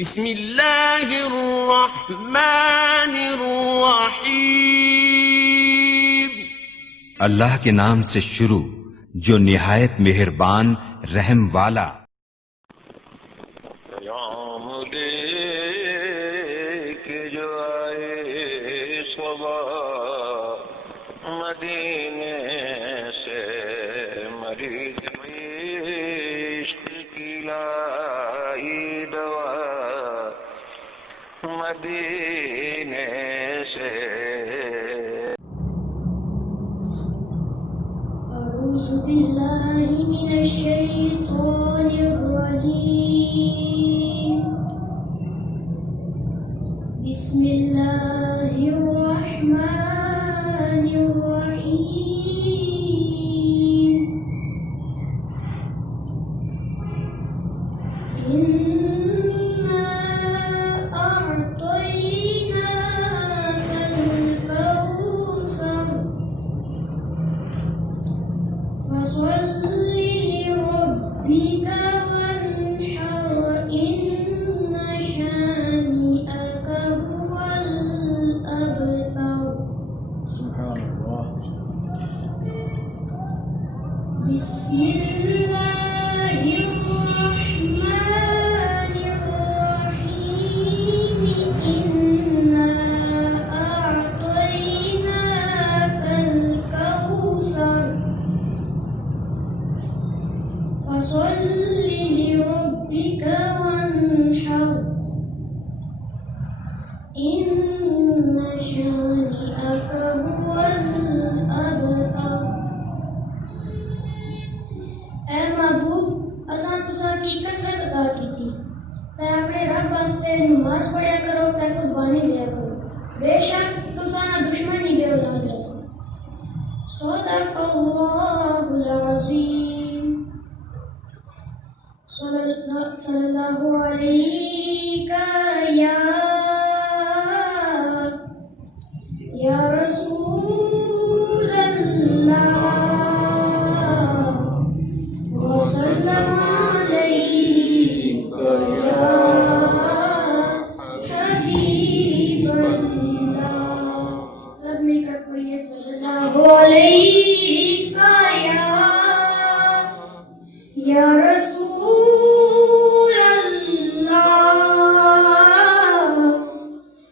بسم اللہ الرحمن الرحیم. اللہ کے نام سے شروع جو نہایت مہربان رحم والا. أعوذ بالله من الشيطان الرجيم. بسم الله الرحمن الرحيم. إنا أعطيناك الكوثر فصل لربك وانحر إن شانئك هو الأبتر. سبحان الله. بسم الله الرحمن الرحيم. إنا أعطيناك الكوثر فصل لربك وانحر إن شانئك هو الأبتر. اے محبوب اساں تساں کی کثرت عطا کیتی تے اپنے رب واسطے نماز پڑھیا کرو تے قربانی دیا کرو، بے شک تساں نہ دشمنی بے اولاد رستے. صدق اللہ العظیم. صلی اللہ علیہ یا رسول اللہ وسلم علیک یا حبیب اللہ. سب مل کر پڑھیے صلی اللہ علیہ یا رسول اللہ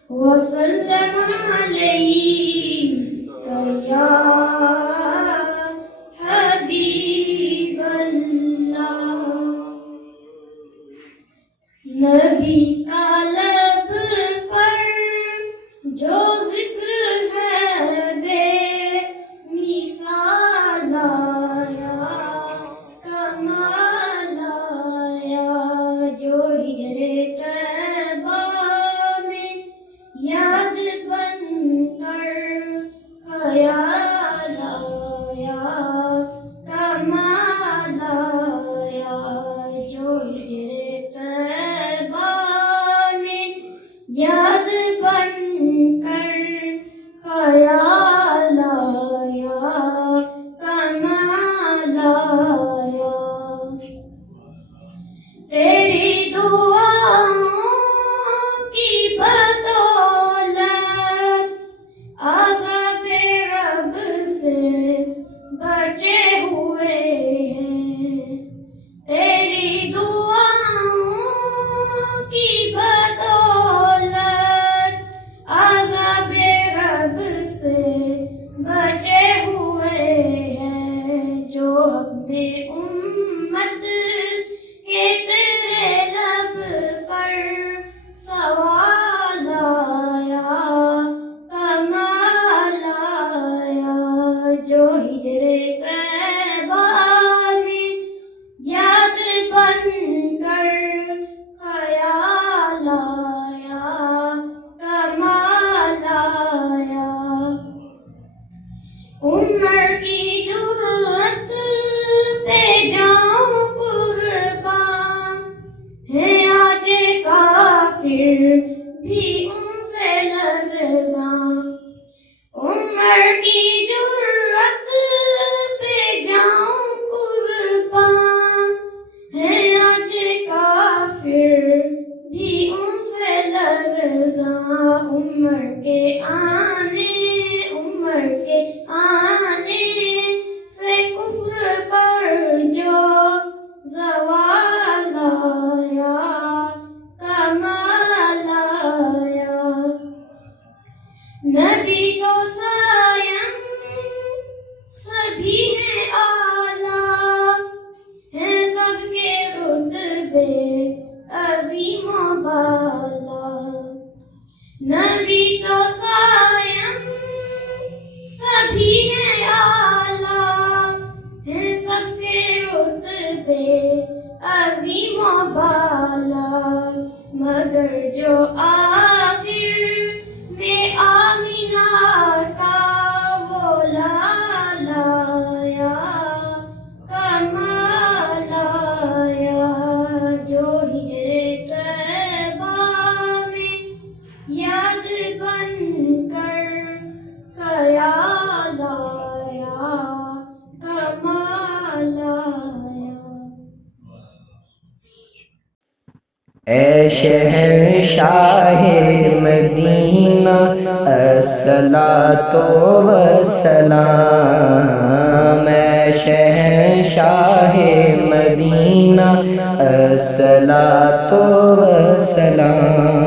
وسلم علیک یا حبیب اللہ. نبی کا لب پر جو ذکر ہے بے مثال آیا، کمال آیا، جو ہجر طیبہ میں یاد بن کر خیال آیا، کمال آیا، جو ہجر طیبہ میں یاد بن کر خیال آیا، کمال آیا. تیری دعاؤں کی بدولت عذاب رب سے بچے ہوئے ہیں. تیری دعاؤں کی بدولت آنے عمر کے آنے سے کفر پر جو زوال آیا کمال آیا نبی تو سائم سبھی ہیں اعلیٰ ہیں سب کے رتبے عظیم و بالا نبی تو سائم سبھی ہیں اعلیٰ ہیں سب کے رتبے عظیم و بالا مگر جو آخر میں آمینہ کا وہ لالا آیا کمال آیا جو ہجر طیبہ میں یاد بن کر خیال آیا کمال آیا اے شہنشاہ مدینہ الصلاۃ والسلام اے شہنشاہ مدینہ الصلاۃ والسلام